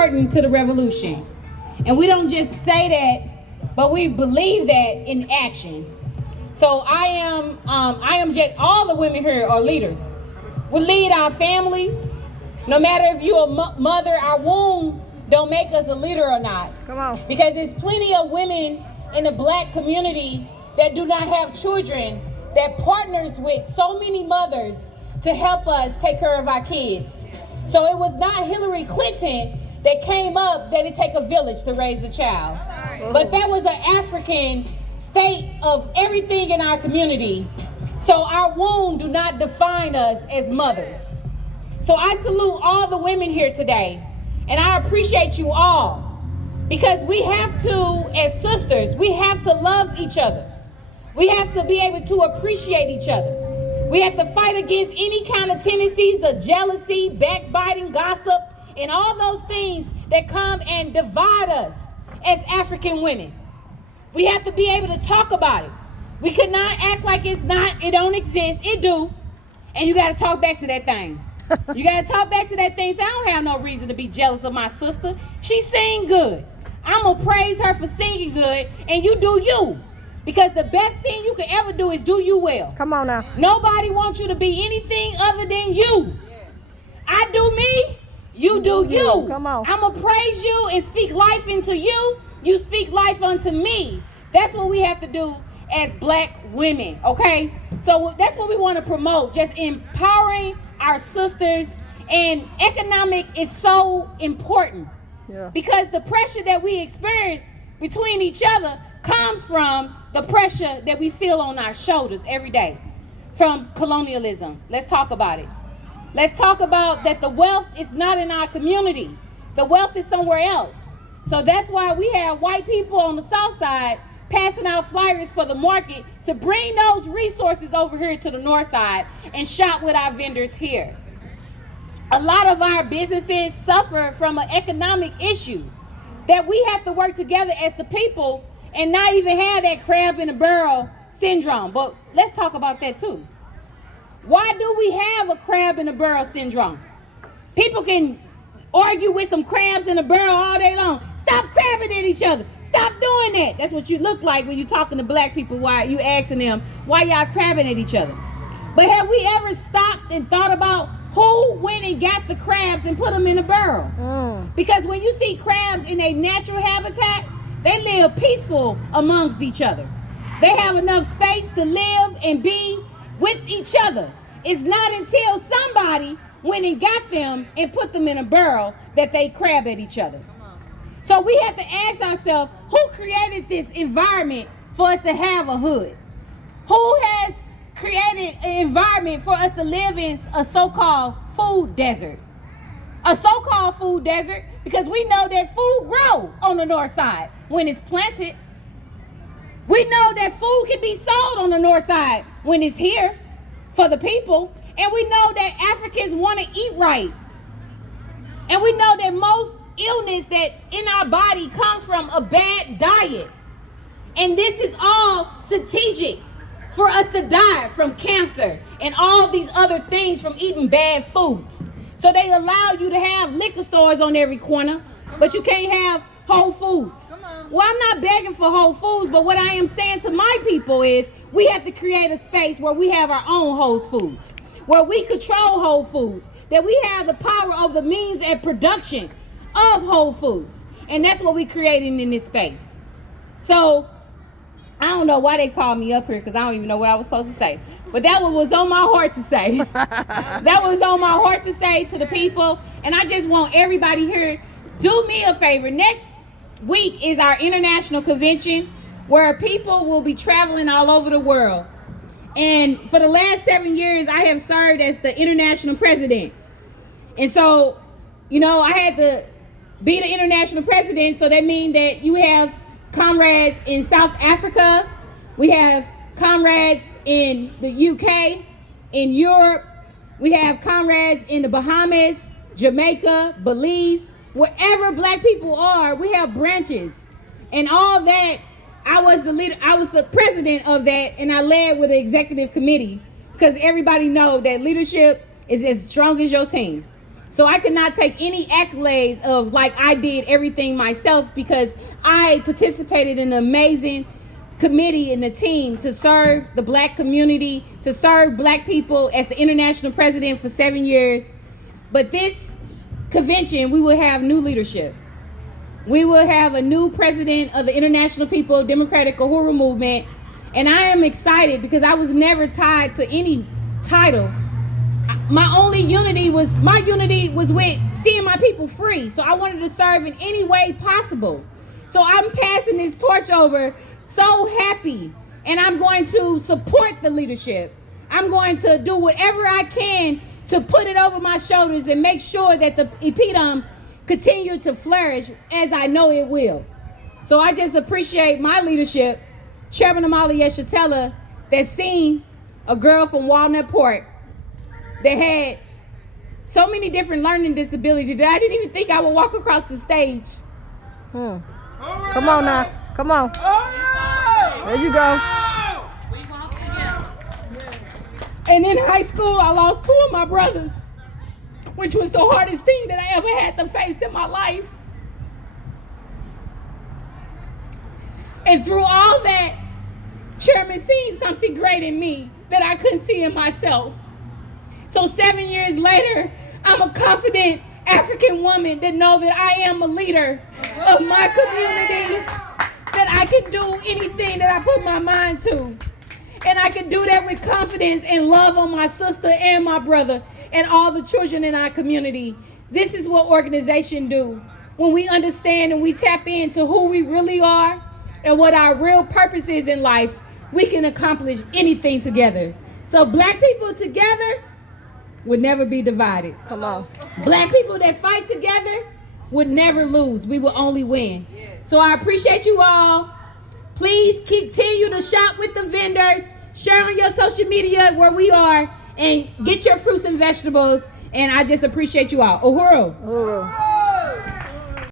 important to the revolution. And we don't just say that, but we believe that in action. So I am just, all the women here are leaders. We lead our families. No matter if you're a mother, our womb don't make us a leader or not. Come on. Because there's plenty of women in the black community that do not have children, that partners with so many mothers to help us take care of our kids. So it was not Hillary Clinton that came up that it take a village to raise a child. But that was an African state of everything in our community. So our womb do not define us as mothers. So I salute all the women here today, and I appreciate you all, because we have to, as sisters, we have to love each other. We have to be able to appreciate each other. We have to fight against any kind of tendencies of jealousy, backbiting, gossip, and all those things that come and divide us as African women. We have to be able to talk about it. We could not act like it's not, it don't exist. It do. And you got to talk back to that thing. You got to talk back to that thing. Say, I don't have no reason to be jealous of my sister. She sing good. I'm going to praise her for singing good, and you do you. Because the best thing you can ever do is do you well. Come on now. Nobody wants you to be anything other than you. I do me, you do you. Come on. I'm going to praise you and speak life into you. You speak life unto me. That's what we have to do as black women, okay? So that's what we want to promote, just empowering our sisters. And economic is so important, because the pressure that we experience between each other comes from the pressure that we feel on our shoulders every day from colonialism. Let's talk about it. Let's talk about that the wealth is not in our community. The wealth is somewhere else. So that's why we have white people on the south side passing out flyers for the market to bring those resources over here to the north side and shop with our vendors here. A lot of our businesses suffer from an economic issue that we have to work together as the people and not even have that crab in a barrel syndrome. But let's talk about that too. Why do we have a crab in a barrel syndrome? People can argue with some crabs in a barrel all day long. Stop crabbing at each other. Stop doing that. That's what you look like when you're talking to black people, why you asking them why y'all crabbing at each other. But have we ever stopped and thought about who went and got the crabs and put them in a barrel? Because when you see crabs in a natural habitat, they live peaceful amongst each other. They have enough space to live and be with each other. It's not until somebody went and got them and put them in a barrel that they crab at each other. So we have to ask ourselves, who created this environment for us to have a hood? Who has created an environment for us to live in a so-called food desert? A so-called food desert because we know that food grows on the north side when it's planted. We know that food can be sold on the north side when it's here for the people. And we know that Africans want to eat right. And we know that most illness that in our body comes from a bad diet. And this is all strategic for us to die from cancer and all these other things from eating bad foods. So they allow you to have liquor stores on every corner, but you can't have Whole Foods. Well, I'm not begging for Whole Foods, but what I am saying to my people is we have to create a space where we have our own Whole Foods, where we control Whole Foods, that we have the power of the means and production of Whole Foods. And that's what we're creating in this space. So I don't know why they called me up here, because I don't even know what I was supposed to say. But that one was on my heart to say. That was on my heart to say to the people. And I just want everybody here, do me a favor. Next week is our international convention where people will be traveling all over the world. And for the last 7 years, I have served as the international president. And so, you know, I had to be the international president. So that means that you have comrades in South Africa. We have comrades in the UK, in Europe. We have comrades in the Bahamas, Jamaica, Belize. Wherever black people are, we have branches. And all that, I was the leader, I was the president of that, and I led with the executive committee, because everybody know that leadership is as strong as your team. So I cannot take any accolades of like I did everything myself, because I participated in an amazing committee and a team to serve the black community, to serve black people as the international president for 7 years. But this convention, we will have new leadership. We will have a new president of the International People Democratic Uhuru Movement. And I am excited because I was never tied to any title. My unity was with seeing my people free. So I wanted to serve in any way possible. So I'm passing this torch over, so happy. And I'm going to support the leadership. I'm going to do whatever I can to put it over my shoulders and make sure that the EPDM continue to flourish, as I know it will. So I just appreciate my leadership, Chairman Amalia Shatella, that seen a girl from Walnut Park that had so many different learning disabilities that I didn't even think I would walk across the stage. Come on now, come on. There you go. And in high school, I lost 2 of my brothers, which was the hardest thing that I ever had to face in my life. And through all that, Chairman seen something great in me that I couldn't see in myself. So 7 years later, I'm a confident African woman that know that I am a leader of my community, that I can do anything that I put my mind to. And I can do that with confidence and love on my sister and my brother and all the children in our community. This is what organization do. When we understand and we tap into who we really are and what our real purpose is in life, we can accomplish anything together. So black people together would never be divided. Come on. Black people that fight together would never lose. We will only win. So I appreciate you all. Please continue to shop with the vendors, share on your social media where we are, and get your fruits and vegetables. And I just appreciate you all. Uhuru. Uhuru.